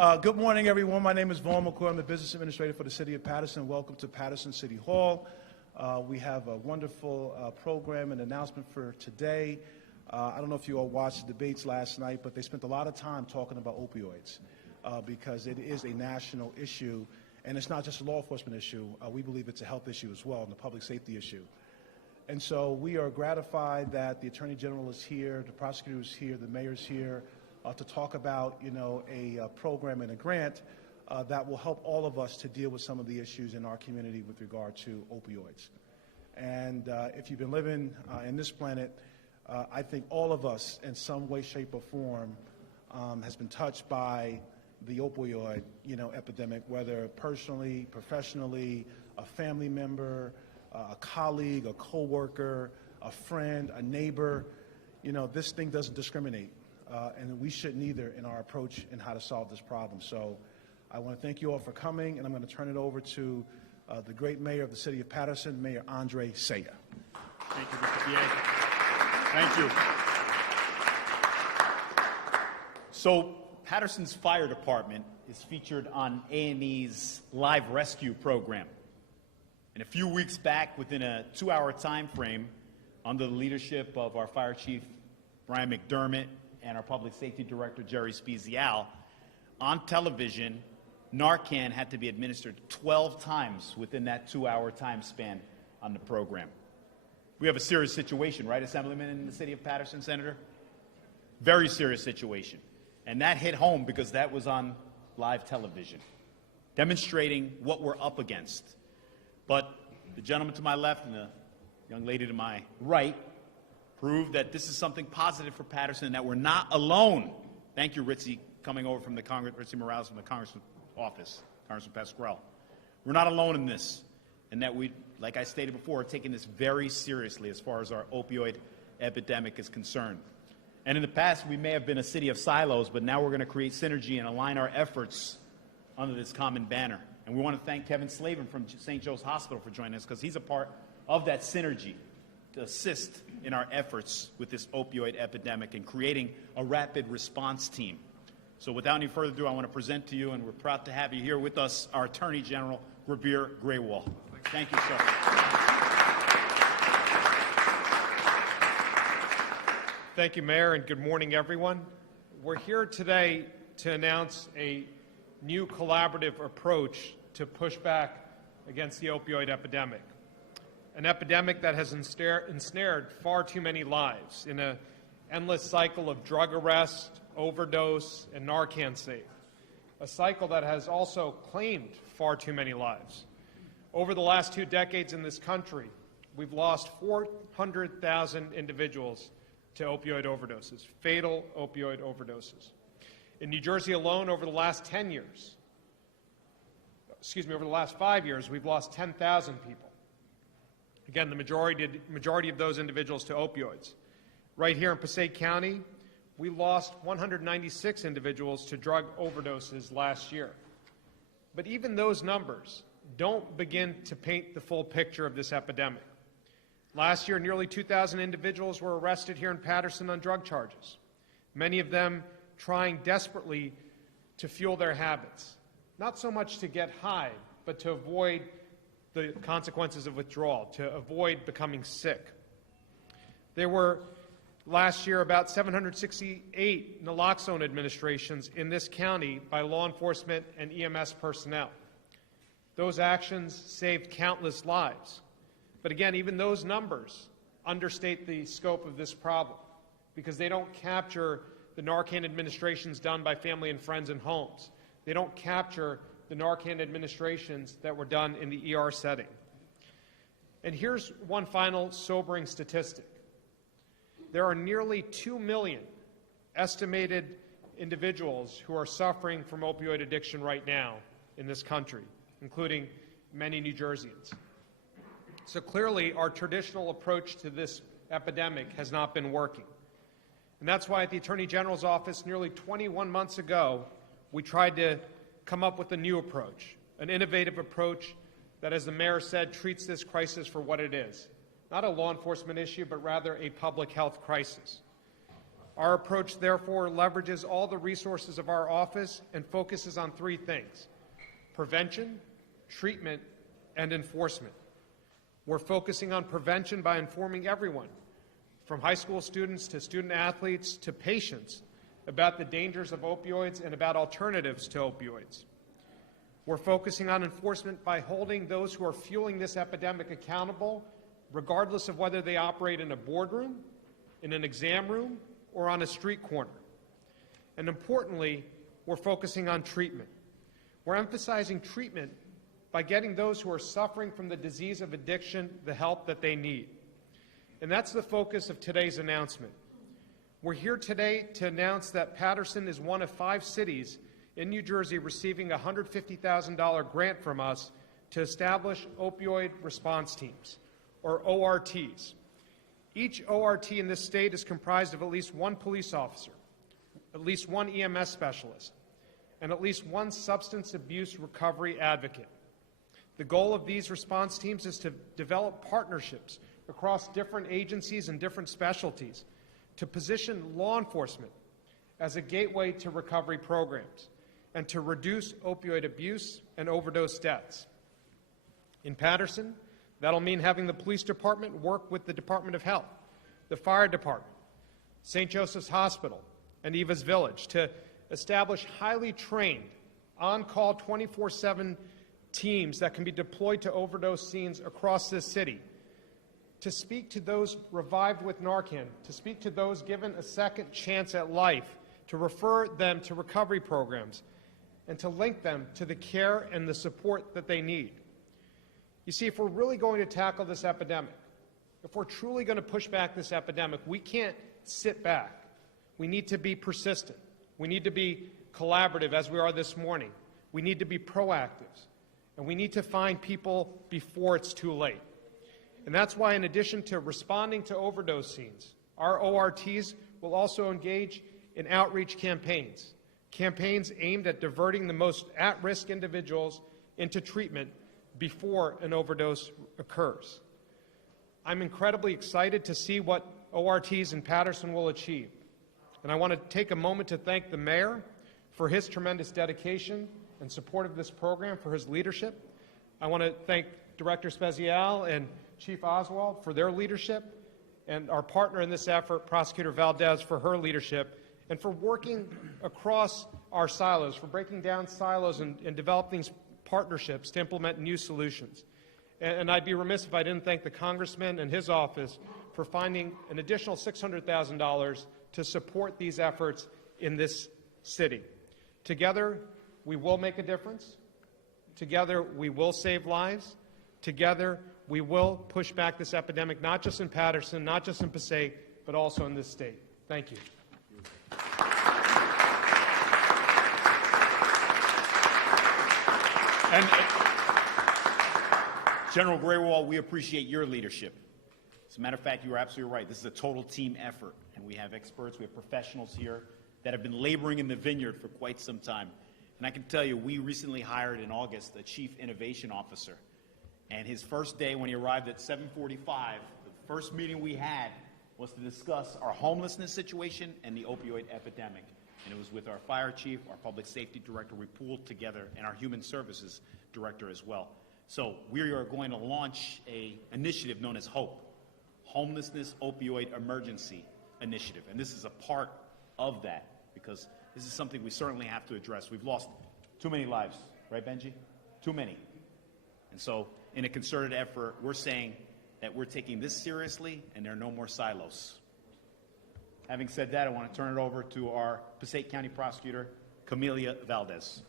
Good morning, everyone. My name is Vaughn McCoy. I'm the business administrator for the city of Paterson. Welcome to Paterson City Hall. We have a wonderful program and announcement for today. I don't know if you all watched the debates last night, but they spent a lot of time talking about opioids because it is a national issue, and it's not just a law enforcement issue. We believe it's a health issue as well and a public safety issue. And so we are gratified that the Attorney General is here, the prosecutor is here, the mayor is here to talk about, a program and a grant that will help all of us to deal with some of the issues in our community with regard to opioids. And if you've been living in this planet, I think all of us in some way, shape, or form has been touched by the opioid, epidemic, whether personally, professionally, a family member, a colleague, a coworker, a friend, a neighbor. This thing doesn't discriminate, and we shouldn't either in our approach in how to solve this problem. So I want to thank you all for coming, and I'm going to turn it over to the great mayor of the city of Paterson, Mayor Andre Sayegh. Thank you, Mr. PA. Thank you. So Paterson's fire department is featured on A&E's live rescue program. And a few weeks back, within a 2-hour time frame, under the leadership of our fire chief, Brian McDermott, and our public safety director, Jerry Spezial, on television, Narcan had to be administered 12 times within that 2-hour time span on the program. We have a serious situation, right, Assemblyman, in the city of Paterson, Senator? Very serious situation. And that hit home because that was on live television, demonstrating what we're up against. But the gentleman to my left and the young lady to my right proved that this is something positive for Paterson and that we're not alone. Thank you, Ritzy, coming over from the Ritzy Morales from the Congressman's office, Congressman Pasquale. We're not alone in this, and that we, like I stated before, are taking this very seriously as far as our opioid epidemic is concerned. And in the past, we may have been a city of silos, but now we're going to create synergy and align our efforts under this common banner. And we want to thank Kevin Slavin from St. Joe's Hospital for joining us, because he's a part of that synergy to assist in our efforts with this opioid epidemic and creating a rapid response team. So without any further ado, I want to present to you, and we're proud to have you here with us, our Attorney General, Gurbir Grewal. Thank you, sir. Thank you, Mayor, and good morning, everyone. We're here today to announce a new collaborative approach to push back against the opioid epidemic, an epidemic that has ensnared far too many lives in an endless cycle of drug arrest, overdose, and Narcan save, a cycle that has also claimed far too many lives. Over the last 2 decades in this country, we've lost 400,000 individuals to opioid overdoses, fatal opioid overdoses. In New Jersey alone, over the last 5 years, we've lost 10,000 people. Again, the majority of those individuals to opioids. Right here in Passaic County, we lost 196 individuals to drug overdoses last year. But even those numbers don't begin to paint the full picture of this epidemic. Last year, nearly 2,000 individuals were arrested here in Paterson on drug charges, many of them trying desperately to fuel their habits, not so much to get high, but to avoid the consequences of withdrawal, to avoid becoming sick. There were last year about 768 naloxone administrations in this county by law enforcement and EMS personnel. Those actions saved countless lives. But again, even those numbers understate the scope of this problem because they don't capture the Narcan administrations done by family and friends in homes. They don't capture the Narcan administrations that were done in the ER setting. And here's one final sobering statistic. There are nearly 2 million estimated individuals who are suffering from opioid addiction right now in this country, including many New Jerseyans. So clearly, our traditional approach to this epidemic has not been working. And that's why at the Attorney General's office nearly 21 months ago, we tried to come up with a new approach, an innovative approach that, as the mayor said, treats this crisis for what it is. Not a law enforcement issue, but rather a public health crisis. Our approach, therefore, leverages all the resources of our office and focuses on three things: prevention, treatment, and enforcement. We're focusing on prevention by informing everyone, from high school students to student athletes to patients, about the dangers of opioids and about alternatives to opioids. We're focusing on enforcement by holding those who are fueling this epidemic accountable, regardless of whether they operate in a boardroom, in an exam room, or on a street corner. And importantly, we're focusing on treatment. We're emphasizing treatment by getting those who are suffering from the disease of addiction the help that they need. And that's the focus of today's announcement. We're here today to announce that Paterson is one of 5 cities in New Jersey receiving a $150,000 grant from us to establish opioid response teams, or ORTs. Each ORT in this state is comprised of at least 1 police officer, at least 1 EMS specialist, and at least 1 substance abuse recovery advocate. The goal of these response teams is to develop partnerships across different agencies and different specialties to position law enforcement as a gateway to recovery programs and to reduce opioid abuse and overdose deaths. In Paterson, that'll mean having the police department work with the Department of Health, the fire department, St. Joseph's Hospital, and Eva's Village to establish highly trained, on-call 24/7 teams that can be deployed to overdose scenes across this city, to speak to those revived with Narcan, to speak to those given a second chance at life, to refer them to recovery programs, and to link them to the care and the support that they need. You see, if we're really going to tackle this epidemic, if we're truly going to push back this epidemic, we can't sit back. We need to be persistent. We need to be collaborative, as we are this morning. We need to be proactive. And we need to find people before it's too late. And that's why, in addition to responding to overdose scenes, our ORTs will also engage in outreach campaigns, campaigns aimed at diverting the most at-risk individuals into treatment before an overdose occurs. I'm incredibly excited to see what ORTs in Paterson will achieve. And I want to take a moment to thank the mayor for his tremendous dedication and support of this program, for his leadership. I want to thank Director Spezial and Chief Oswald for their leadership, and our partner in this effort, Prosecutor Valdez, for her leadership, and for working across our silos, for breaking down silos and developing these partnerships to implement new solutions. And I'd be remiss if I didn't thank the Congressman and his office for finding an additional $600,000 to support these efforts in this city. Together, we will make a difference. Together, we will save lives. Together, we will push back this epidemic, not just in Paterson, not just in Passaic, but also in this state. Thank you. And General Grewal, we appreciate your leadership. As a matter of fact, you are absolutely right. This is a total team effort, and we have experts, we have professionals here that have been laboring in the vineyard for quite some time. And I can tell you, we recently hired in August a Chief Innovation Officer. And his first day when he arrived at 7:45, the first meeting we had was to discuss our homelessness situation and the opioid epidemic. And it was with our fire chief, our public safety director, we pooled together, and our human services director as well. So we are going to launch an initiative known as HOPE, Homelessness Opioid Emergency Initiative. And this is a part of that, because this is something we certainly have to address. We've lost too many lives, right, Benji? Too many. And so in a concerted effort, we're saying that we're taking this seriously and there are no more silos. Having said that, I want to turn it over to our Passaic County Prosecutor, Camelia Valdez.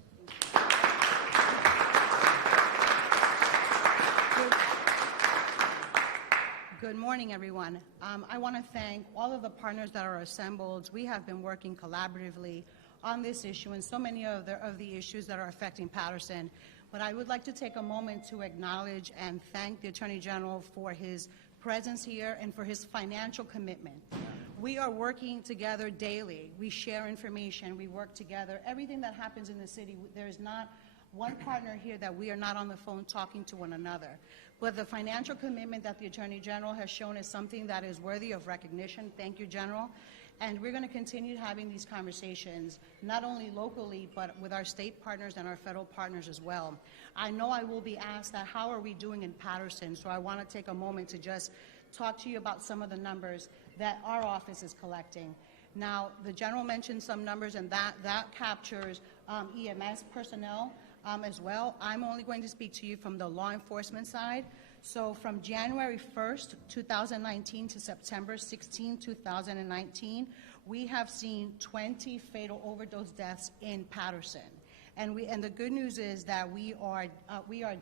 Good morning, everyone. I want to thank all of the partners that are assembled. We have been working collaboratively on this issue and so many of the issues that are affecting Paterson. But I would like to take a moment to acknowledge and thank the Attorney General for his presence here and for his financial commitment. We are working together daily. We share information. We work together. Everything that happens in the city, there is not one partner here that we are not on the phone talking to one another. But the financial commitment that the Attorney General has shown is something that is worthy of recognition. Thank you, General. And we're going to continue having these conversations, not only locally, but with our state partners and our federal partners as well. I know I will be asked that how are we doing in Paterson, so I want to take a moment to just talk to you about some of the numbers that our office is collecting. Now, the general mentioned some numbers, and that captures EMS personnel as well. I'm only going to speak to you from the law enforcement side. So from January 1st, 2019 to September 16, 2019, we have seen 20 fatal overdose deaths in Paterson. And the good news is that we are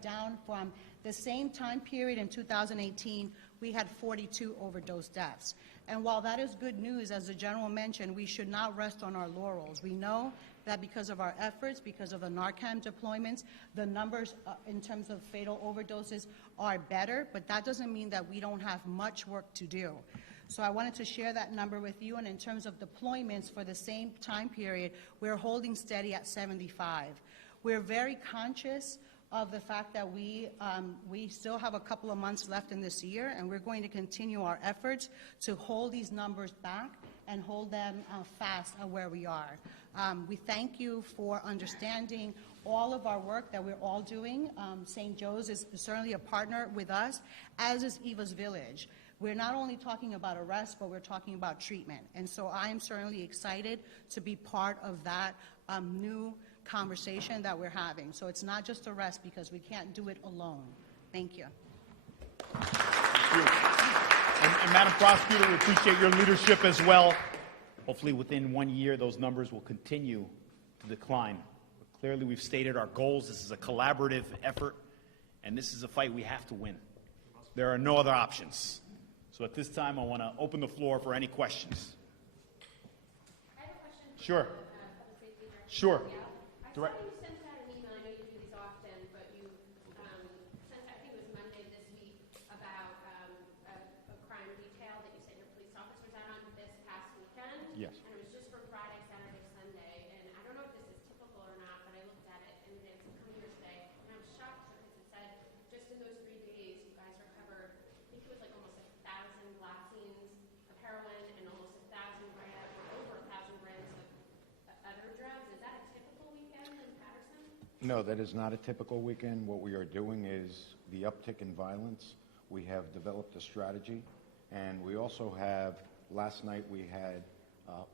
down from the same time period in 2018. We had 42 overdose deaths. And while that is good news, as the general mentioned, we should not rest on our laurels. We know that because of our efforts, because of the Narcan deployments, the numbers in terms of fatal overdoses are better, but that doesn't mean that we don't have much work to do. So I wanted to share that number with you, and in terms of deployments for the same time period, we're holding steady at 75. We're very conscious of the fact that we still have a couple of months left in this year, and we're going to continue our efforts to hold these numbers back and hold them fast at where we are. We thank you for understanding all of our work that we're all doing. St. Joe's is certainly a partner with us, as is Eva's Village. We're not only talking about arrest, but we're talking about treatment. And so I am certainly excited to be part of that new conversation that we're having. So it's not just arrest, because we can't do it alone. Thank you. And Madam Prosecutor, we appreciate your leadership as well. Hopefully within 1 year, those numbers will continue to decline. But clearly, we've stated our goals. This is a collaborative effort, and this is a fight we have to win. There are no other options. So at this time, I want to open the floor for any questions. I have a question. Sure. Public Safety Director. Sure. I saw you sent out an email. I know you do these often, but you sent out, I think it was Monday this week, about a crime detail that you sent your police officers out on this past weekend. Yes. And it was just for Friday, Saturday, Sunday. And I don't know if this is typical or not, but I looked at it, and it's a clear day. And I was shocked because it said just in those 3 days, you guys recovered, I think it was like almost 1,000 glassines of heroin and almost 1,000 grams, or over 1,000 grams of other drugs. Is that a typical weekend in Paterson? No, that is not a typical weekend. What we are doing is the uptick in violence. We have developed a strategy, and we also have, last night we had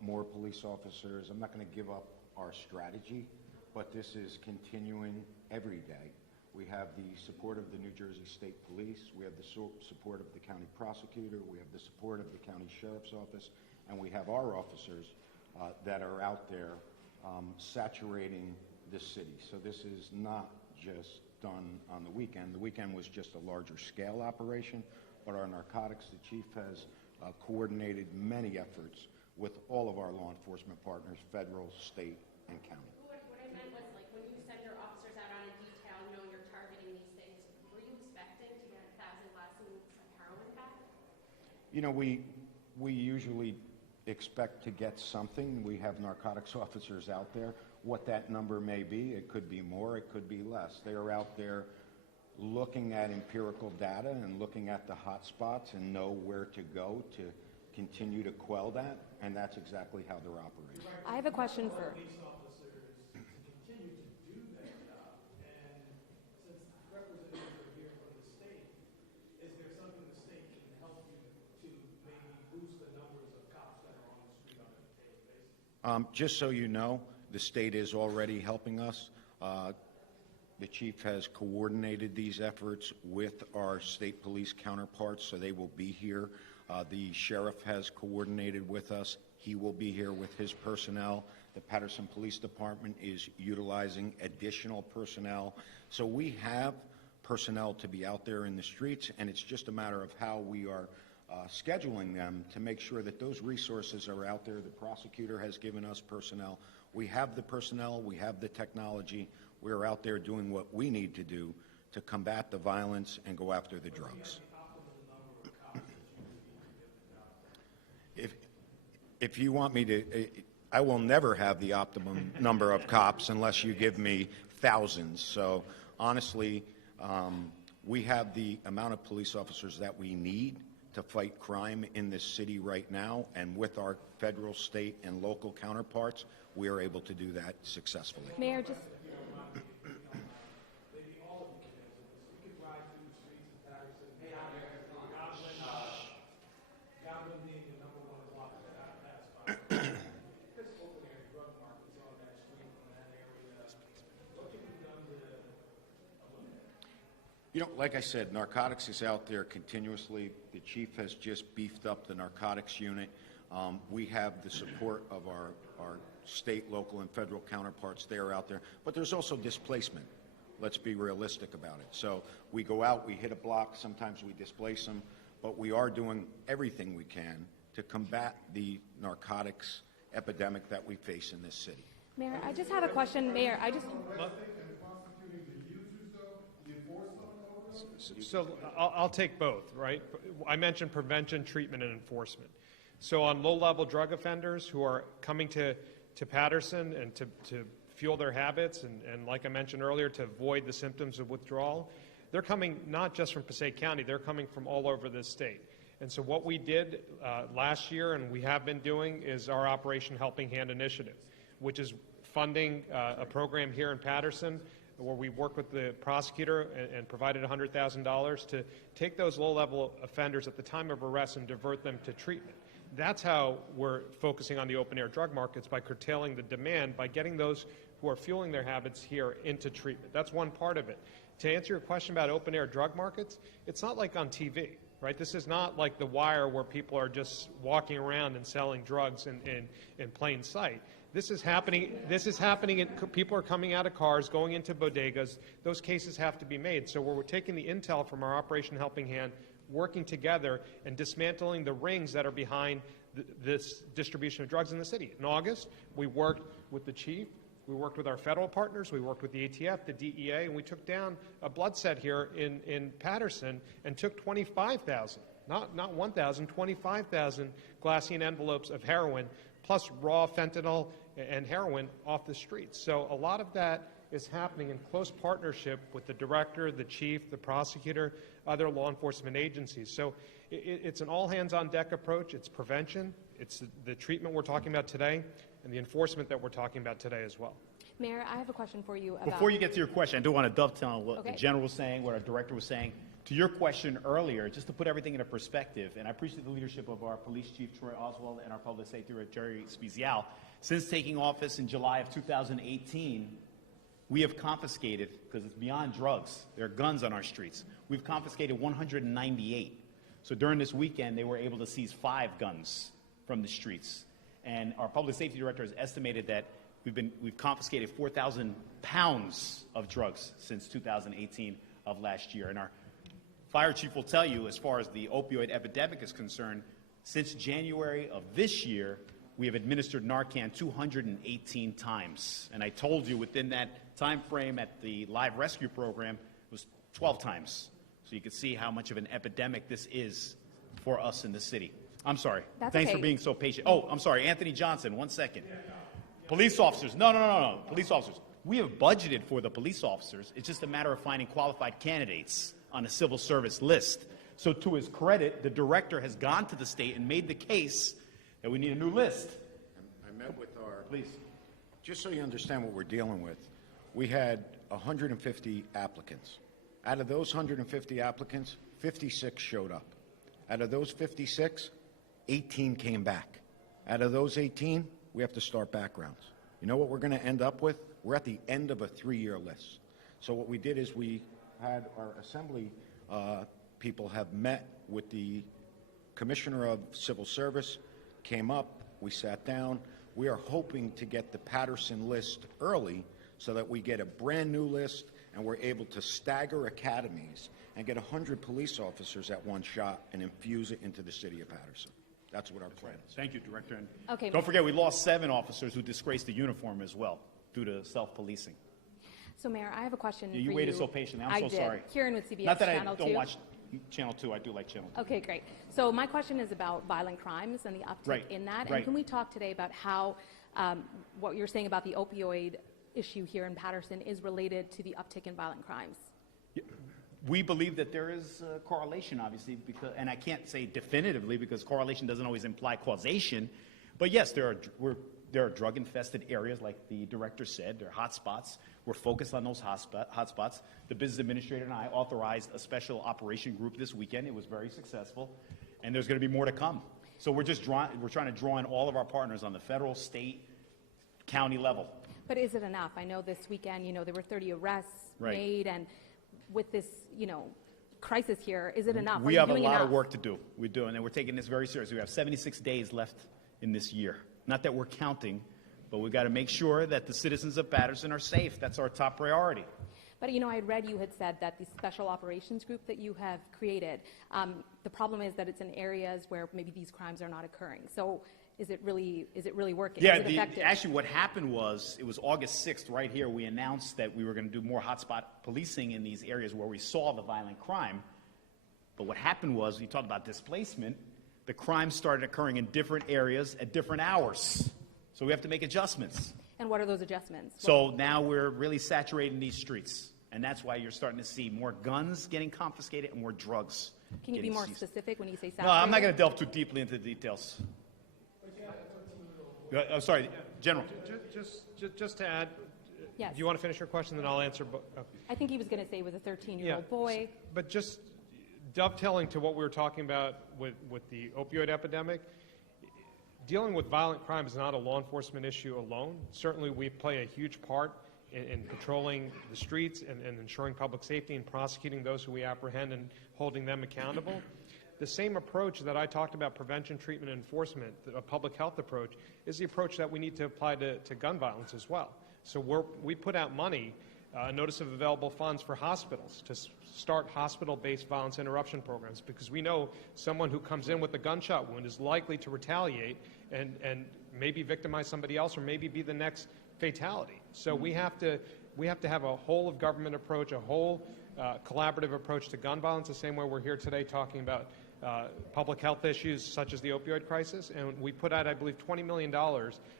more police officers. I'm not going to give up our strategy, but this is continuing every day. We have the support of the New Jersey State Police. We have the support of the county prosecutor. We have the support of the county sheriff's office, and we have our officers that are out there saturating the city. So this is not just done on the weekend. The weekend was just a larger scale operation, but our narcotics, the chief has coordinated many efforts with all of our law enforcement partners, federal, state, and county. What I meant was, like, when you send your officers out on a detail, you know, you're targeting these things, were you expecting to get 1,000 glassines of heroin back? You know, we usually expect to get something. We have narcotics officers out there. What that number may be, it could be more, it could be less. They are out there looking at empirical data and looking at the hot spots and know where to go to continue to quell that, and that's exactly how they're operating. I have a question for... Police officers to continue to do their job, and since representatives are here from the state, is there something the state can help you to maybe boost the numbers of cops that are on the street on a daily basis? Just so you know, the state is already helping us. The chief has coordinated these efforts with our state police counterparts, so they will be here. The sheriff has coordinated with us. He will be here with his personnel. The Paterson Police Department is utilizing additional personnel. So we have personnel to be out there in the streets, and it's just a matter of how we are scheduling them to make sure that those resources are out there. The prosecutor has given us personnel. We have the personnel. We have the technology. We're out there doing what we need to do to combat the violence and go after the drugs. If you want me to, I will never have the optimum number of cops unless you give me thousands. So honestly, we have the amount of police officers that we need to fight crime in this city right now, and with our federal, state, and local counterparts, we are able to do that successfully. Mayor, just You know, like I said, narcotics is out there continuously. The chief has just beefed up the narcotics unit. We have the support of our state, local, and federal counterparts there out there. But there's also displacement. Let's be realistic about it. So we go out, we hit a block, sometimes we displace them, but we are doing everything we can to combat the narcotics epidemic that we face in this city. Mayor, I just have a question. Mayor, So I'll take both, right? I mentioned prevention, treatment, and enforcement. So on low-level drug offenders who are coming to Paterson and to fuel their habits and like I mentioned earlier, to avoid the symptoms of withdrawal, they're coming not just from Passaic County, they're coming from all over this state. And so what we did last year and we have been doing is our Operation Helping Hand Initiative, which is funding a program here in Paterson where we worked with the prosecutor and provided $100,000 to take those low-level offenders at the time of arrest and divert them to treatment. That's how we're focusing on the open-air drug markets, by curtailing the demand, by getting those who are fueling their habits here into treatment. That's one part of it. To answer your question about open-air drug markets, it's not like on TV, right? This is not like The Wire where people are just walking around and selling drugs in plain sight. This is happening, people are coming out of cars, going into bodegas. Those cases have to be made. So we're taking the intel from our Operation Helping Hand, working together and dismantling the rings that are behind this distribution of drugs in the city. In August, we worked with the chief, we worked with our federal partners, we worked with the ATF, the DEA, and we took down a blood set here in Paterson and took 25,000, not 1,000, 25,000 glassine envelopes of heroin, plus raw fentanyl and heroin off the streets. So a lot of that is happening in close partnership with the director, the chief, the prosecutor, other law enforcement agencies. So it's an all-hands-on-deck approach. It's prevention, it's the treatment we're talking about today, and the enforcement that we're talking about today as well. Mayor, I have a question for you about... Before you get to your question, I do want to dovetail on what Okay. the general was saying, what our director was saying. To your question earlier, just to put everything into perspective, and I appreciate the leadership of our police chief, Troy Oswald, and our public safety director, Jerry Spezial. Since taking office in July of 2018, we have confiscated, because it's beyond drugs, there are guns on our streets. We've confiscated 198. So during this weekend, they were able to seize 5 guns from the streets. And our public safety director has estimated that we've confiscated 4,000 pounds of drugs since 2018 of last year. And our fire chief will tell you, as far as the opioid epidemic is concerned, since January of this year, we have administered Narcan 218 times. And I told you within that time frame at the live rescue program, it was 12 times. So you can see how much of an epidemic this is for us in the city. I'm sorry. Thanks for being so patient. Oh, I'm sorry. Anthony Johnson, 1 second. Police officers. No. Police officers. We have budgeted for the police officers. It's just a matter of finding qualified candidates on a civil service list. So to his credit, the director has gone to the state and made the case that we need a new list. I met with our... Please. Just so you understand what we're dealing with, we had 150 applicants. Out of those 150 applicants, 56 showed up. Out of those 56, 18 came back. Out of those 18, we have to start backgrounds. You know what we're going to end up with? We're at the end of a 3-year list. So what we did is we had our assembly people have met with the Commissioner of Civil Service, came up, we sat down. We are hoping to get the Paterson list early so that we get a brand new list and we're able to stagger academies and get 100 police officers at one shot and infuse it into the city of Paterson. That's what our plan is. Thank you, Director. And Okay. don't forget, we lost 7 officers who disgraced the uniform as well due to self-policing. So, Mayor, I have a question for you. You waited so patiently. I'm so did. sorry. Kieran with CBS Not that Channel I don't 2. watch Channel 2. I do like Channel 2. Okay, great. So my question is about violent crimes and the uptick Right, in that. right. And can we talk today about how what you're saying about the opioid issue here in Paterson is related to the uptick in violent crimes? we believe that there is a correlation, obviously, because, and I can't say definitively because correlation doesn't always imply causation, but yes, there are drug-infested areas, like the director said. There are hotspots. We're focused on those hotspots. The business administrator and I authorized a special operation group this weekend. It was very successful, and there's going to be more to come. So we're trying to draw in all of our partners on the federal, state, county level. But is it enough? I know this weekend, there were 30 arrests Right. made, and with this, crisis here, is it enough? We Are you have a doing lot enough? of work to do. We're doing, and we're taking this very seriously. We have 76 days left in this year. Not that we're counting, but we've got to make sure that the citizens of Paterson are safe. That's our top priority. But, I had read you had said that the special operations group that you have created, the problem is that it's in areas where maybe these crimes are not occurring. So is it really working? Yeah, Is it effective? actually what happened was, it was August 6th, right here, we announced that we were going to do more hotspot policing in these areas where we saw the violent crime. But what happened was, you talked about displacement, the crime started occurring in different areas at different hours. So we have to make adjustments. And what are those adjustments? So now we're really saturating these streets. And that's why you're starting to see more guns getting confiscated and more drugs. Can you be getting more seized. specific when you say No, saturated? I'm not going to delve too deeply into the details. I'm sorry, General. Just to add, Yes. do you want to finish your question, then I'll answer? I think he was going to say it was a 13-year-old Yeah, boy. But just dovetailing to what we were talking about with the opioid epidemic, dealing with violent crime is not a law enforcement issue alone. Certainly we play a huge part in controlling the streets and ensuring public safety and prosecuting those who we apprehend and holding them accountable. The same approach that I talked about, prevention, treatment, and enforcement, a public health approach, is the approach that we need to apply to gun violence as well. So we put out money, notice of available funds for hospitals to start hospital-based violence interruption programs, because we know someone who comes in with a gunshot wound is likely to retaliate and maybe victimize somebody else or maybe be the next fatality. So we have to have a whole of government approach, a whole collaborative approach to gun violence, the same way we're here today talking about public health issues such as the opioid crisis. And we put out, I believe, $20 million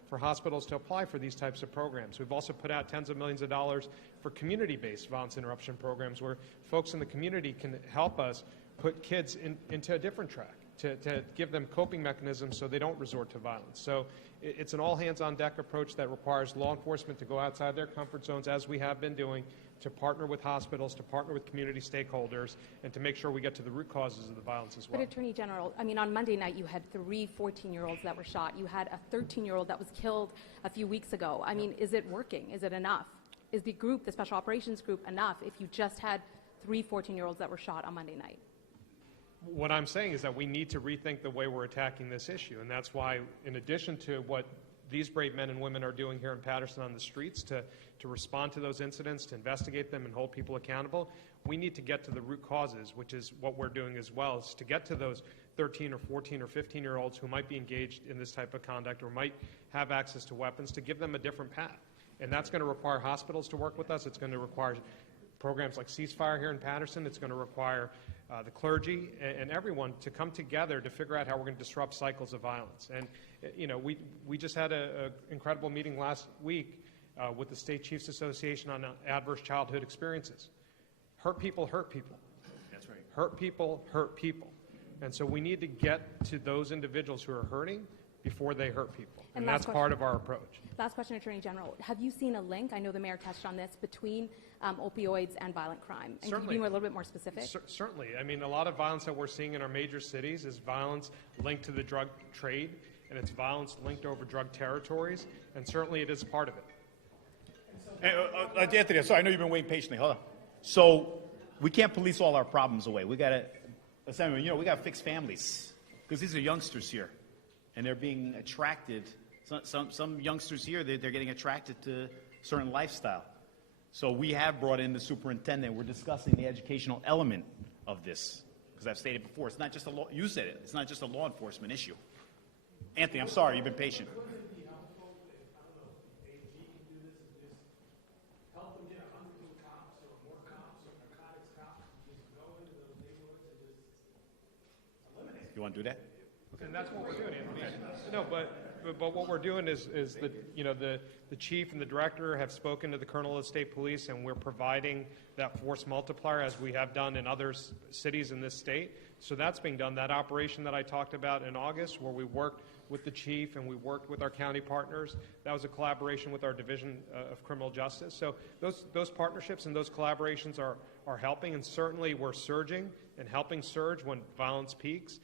for hospitals to apply for these types of programs. We've also put out tens of millions of dollars for community-based violence interruption programs where folks in the community can help us put kids into a different track, to give them coping mechanisms so they don't resort to violence. So it's an all-hands-on-deck approach that requires law enforcement to go outside their comfort zones, as we have been doing, to partner with hospitals, to partner with community stakeholders, and to make sure we get to the root causes of the violence as well. But Attorney General, on Monday night you had 3 14-year-olds that were shot. You had a 13-year-old that was killed a few weeks ago. Is it working? Is it enough? Is the group, the Special Operations Group, enough if you just had 3 14-year-olds that were shot on Monday night? What I'm saying is that we need to rethink the way we're attacking this issue, and that's why, in addition to what these brave men and women are doing here in Paterson on the streets to respond to those incidents, to investigate them and hold people accountable, we need to get to the root causes, which is what we're doing as well, is to get to those 13 or 14 or 15-year-olds who might be engaged in this type of conduct or might have access to weapons, to give them a different path. And that's going to require hospitals to work with us. It's going to require programs like Ceasefire here in Paterson. It's going to require the clergy and everyone to come together to figure out how we're going to disrupt cycles of violence. And, we just had an incredible meeting last week with the State Chiefs Association on adverse childhood experiences. Hurt people hurt people. That's right. Hurt people hurt people. And so we need to get to those individuals who are hurting before they hurt people. And that's part of our approach. Last question, Attorney General. Have you seen a link, I know the mayor touched on this, between opioids and violent crime? And Certainly. can you be a little bit more specific? Certainly. A lot of violence that we're seeing in our major cities is violence linked to the drug trade, and it's violence linked over drug territories, and certainly it is part of it. Anthony, sorry, I know you've been waiting patiently. Hold on. So we can't police all our problems away. We got to, we got to fix families, because these are youngsters here, and they're being attracted. Some youngsters here, they're getting attracted to certain lifestyle. So we have brought in the superintendent. We're discussing the educational element of this, because I've stated before, it's not just a law. You said it. It's not just a law enforcement issue. Anthony, I'm sorry. You've been patient. And that's what we're doing, Anthony. No, but but what we're doing is that, the chief and the director have spoken to the colonel of the state police, and we're providing that force multiplier as we have done in other cities in this state. So that's being done. That operation that I talked about in August, where we worked with the chief and we worked with our county partners, that was a collaboration with our Division of Criminal Justice. So those partnerships and those collaborations are helping, and certainly we're surging and helping surge when violence peaks.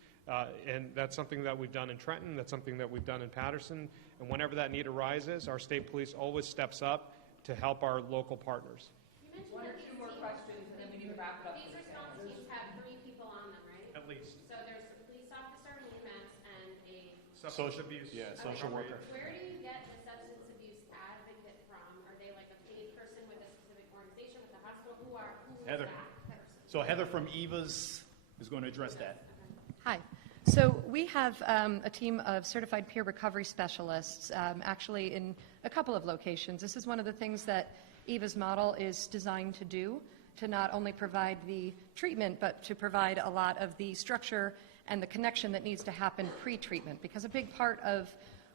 And that's something that we've done in Trenton, that's something that we've done in Paterson, and whenever that need arises, our state police always steps up to help our local partners. You mentioned One or that two more questions, and then we need to wrap it up. these response teams have 3 people on them, right? At least. So there's a police officer, an EMS, and a... Social abuse. Yeah, social worker. Where do you get the substance abuse advocate from? Are they like a paid person with a specific organization, with the hospital? Who is Heather. that person? So Heather from EVA's is going to address that. Hi. So we have a team of certified peer recovery specialists, actually in a couple of locations. This is one of the things that EVA's model is designed to do, to not only provide the treatment, but to provide a lot of the structure and the connection that needs to happen pre-treatment. Because a big part of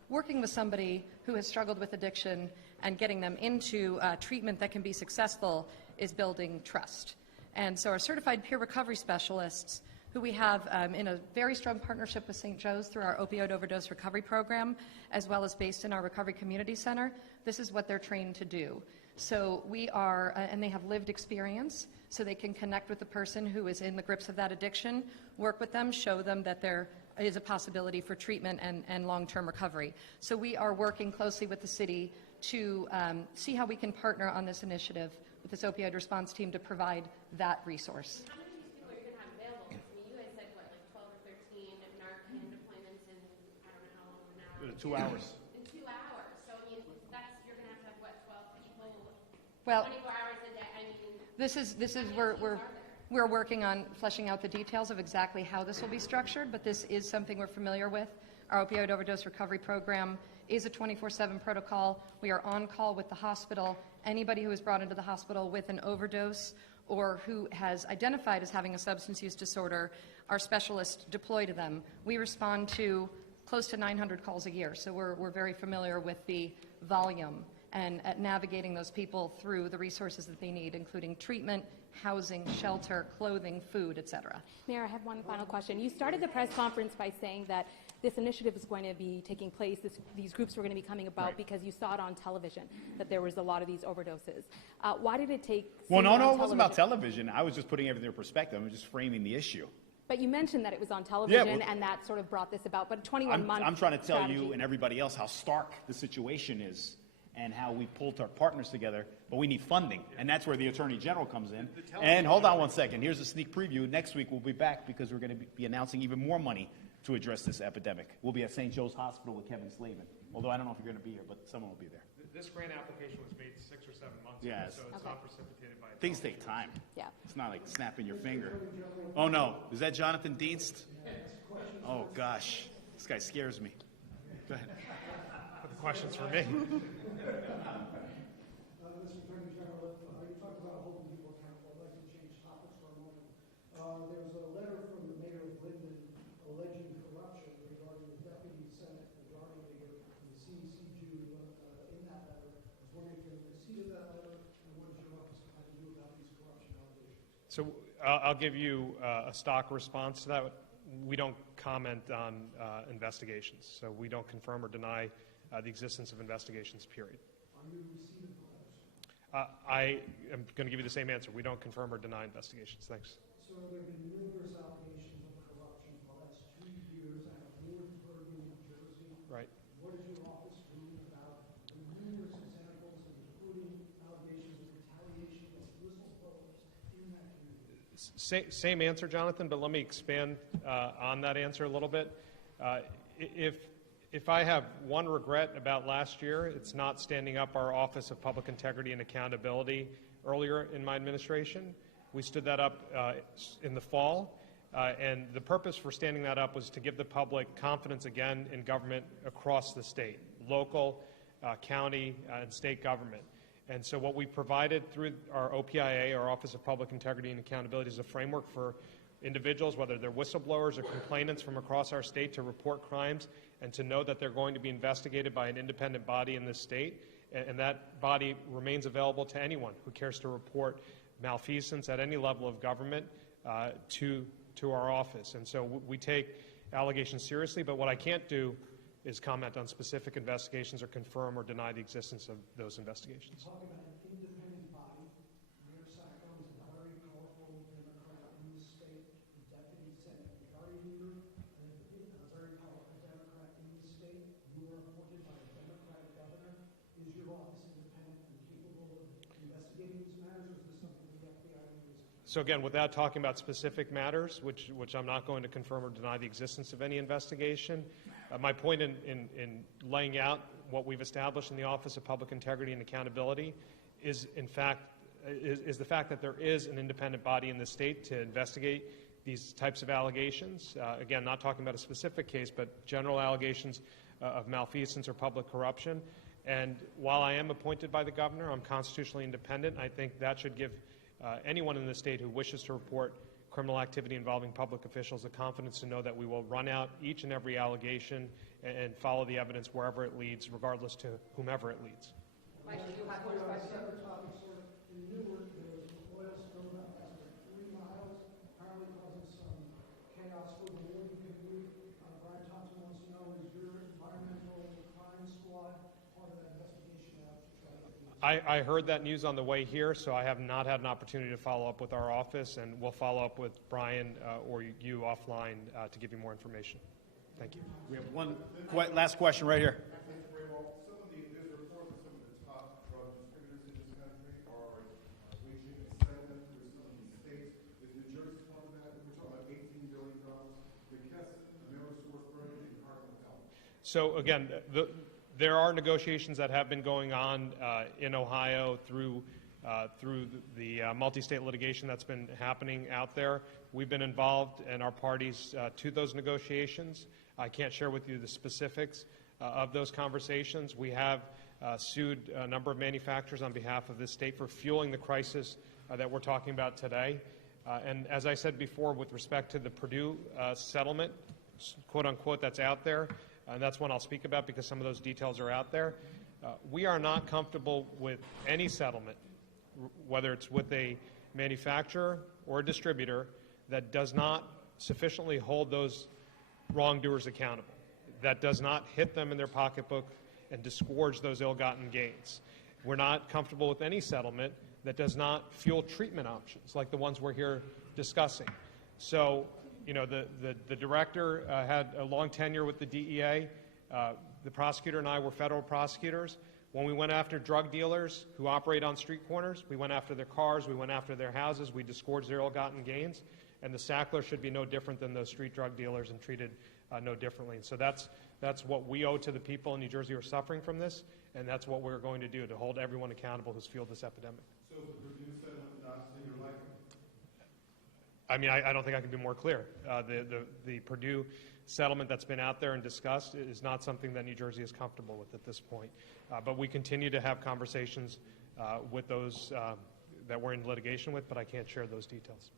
working with somebody who has struggled with addiction and getting them into treatment that can be successful is building trust. And so our certified peer recovery specialists, who we have in a very strong partnership with St. Joe's through our opioid overdose recovery program, as well as based in our Recovery Community Center, this is what they're trained to do. So we are, and they have lived experience, so they can connect with the person who is in the grips of that addiction, work with them, show them that there is a possibility for treatment and long-term recovery. So we are working closely with the city to see how we can partner on this initiative with this opioid response team to provide that resource. How many of these people are you going to have available? I mean, you guys said, what, like 12 or 13 Narcan deployments in, I don't know how long, an hour? 2 hours. In 2 hours. So, I mean, you're going to have, what, 12 people, Well, 24 hours a day? I mean, this is we're working on fleshing out the details of exactly how this will be structured, but this is something we're familiar with. Our opioid overdose recovery program is a 24/7 protocol. We are on call with the hospital. Anybody who is brought into the hospital with an overdose or who has identified as having a substance use disorder, our specialists deploy to them. We respond to close to 900 calls a year, so we're very familiar with the volume and at navigating those people through the resources that they need, including treatment, housing, shelter, clothing, food, et cetera. Mayor, I have one final question. You started the press conference by saying that this initiative is going to be taking place, these groups were going to be coming about because you saw it on television, that there was a lot of these overdoses. Why did it take... Well, no, seeing on it wasn't about television? television. I was just putting everything in perspective. I was just framing the issue. But you mentioned that it was on television, well, and that sort of brought this about. But 21-month I'm trying to tell strategy. you and everybody else how stark the situation is and how we pulled our partners together, but we need funding, and that's where the Attorney General comes in. And hold on one second. Here's a sneak preview. Next week we'll be back because we're going to be announcing even more money to address this epidemic. We'll be at St. Joe's Hospital with Kevin Slavin, although I don't know if you're going to be here, but someone will be there. This grant application was made 6 or 7 months Yes. ago, so it's not precipitated by... Things take time. Yeah. It's not like snapping your finger. Oh, no. Is that Jonathan Dienst? Oh, gosh. This guy scares me. Go ahead. But the question's for me. Mr. Attorney General, you talked about holding people accountable. I'd like to change topics for a moment. There was a letter from the mayor of Linden alleging corruption regarding the deputy Senate majority leader and the CECG in that letter. I was wondering if you had received that letter and what is your office plan to do about these corruption allegations? So I'll give you a stock response to that. We don't comment on investigations, so we don't confirm or deny the existence of investigations, period. Are you receiving the letters? I am going to give you the same answer. We don't confirm or deny investigations. Thanks. So there have been numerous allegations of corruption for the last 2 years out of Warrensburg, New Jersey. Right. What is your office doing about the numerous examples, including allegations of retaliation against whistleblowers in that community? Same answer, Jonathan, but let me expand on that answer a little bit. If I have one regret about last year, it's not standing up our Office of Public Integrity and Accountability earlier in my administration. We stood that up in the fall, and the purpose for standing that up was to give the public confidence again in government across the state, local, county, and state government. And so what we provided through our OPIA, our Office of Public Integrity and Accountability, is a framework for individuals, whether they're whistleblowers or complainants from across our state, to report crimes and to know that they're going to be investigated by an independent body in this state, and that body remains available to anyone who cares to report malfeasance at any level of government to our office. And so we take allegations seriously, but what I can't do is comment on specific investigations or confirm or deny the existence of those investigations. Talk about an independent body. Mayor Sayegh is a very powerful Democrat in the state, the deputy Senate majority leader, and a very powerful Democrat in the state. You are appointed by a Democratic governor. Is your office independent and capable of investigating these matters, or is this something the FBI is? So again, without talking about specific matters, which I'm not going to confirm or deny the existence of any investigation, my point in laying out what we've established in the Office of Public Integrity and Accountability is, in fact, is the fact that there is an independent body in the state to investigate these types of allegations. Again, not talking about a specific case, but general allegations of malfeasance or public corruption. And while I am appointed by the governor, I'm constitutionally independent. I think that should give anyone in the state who wishes to report criminal activity involving public officials the confidence to know that we will run out each and every allegation and follow the evidence wherever it leads, regardless to whomever it leads. Mike, do you have one question? Separate topic, sort of. In Newark, there was an oil spill that lasted 3 miles, apparently causing some chaos for the Morgan community. Brian Thompson wants to know, is your environmental crime squad part of that investigation out to try to... I heard that news on the way here, so I have not had an opportunity to follow up with our office, and we'll follow up with Brian or you offline to give you more information. Thank you. We have one last question right here. There's reports that some of the top drug distributors in this country are reaching a settlement with some of these states. Is New Jersey part of that? We're talking about $18 billion. McKesson, AmerisourceBergen, and Heartland Health. So again, there are negotiations that have been going on in Ohio through the multi-state litigation that's been happening out there. We've been involved and our parties to those negotiations. I can't share with you the specifics of those conversations. We have sued a number of manufacturers on behalf of this state for fueling the crisis that we're talking about today. And as I said before, with respect to the Purdue settlement, quote unquote, that's out there, and that's one I'll speak about because some of those details are out there. We are not comfortable with any settlement, whether it's with a manufacturer or a distributor, that does not sufficiently hold those wrongdoers accountable, that does not hit them in their pocketbook and disgorge those ill-gotten gains. We're not comfortable with any settlement that does not fuel treatment options like the ones we're here discussing. So, you know, the director had a long tenure with the DEA. The prosecutor and I were federal prosecutors. When we went after drug dealers who operate on street corners, we went after their cars, we went after their houses, we disgorged their ill-gotten gains, and the Sackler should be no different than those street drug dealers and treated no differently. And so that's what we owe to the people in New Jersey who are suffering from this, and that's what we're going to do to hold everyone accountable who's fueled this epidemic. So the Purdue settlement not in your life? I mean, I don't think I can be more clear. The Purdue settlement that's been out there and discussed is not something that New Jersey is comfortable with at this point. But we continue to have conversations with those that we're in litigation with, but I can't share those details.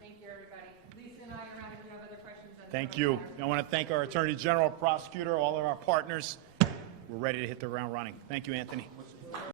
Thank you, everybody. Lisa and I are around if you have other questions. Thank you. I want to thank our Attorney General, prosecutor, all of our partners. We're ready to hit the ground running. Thank you, Anthony.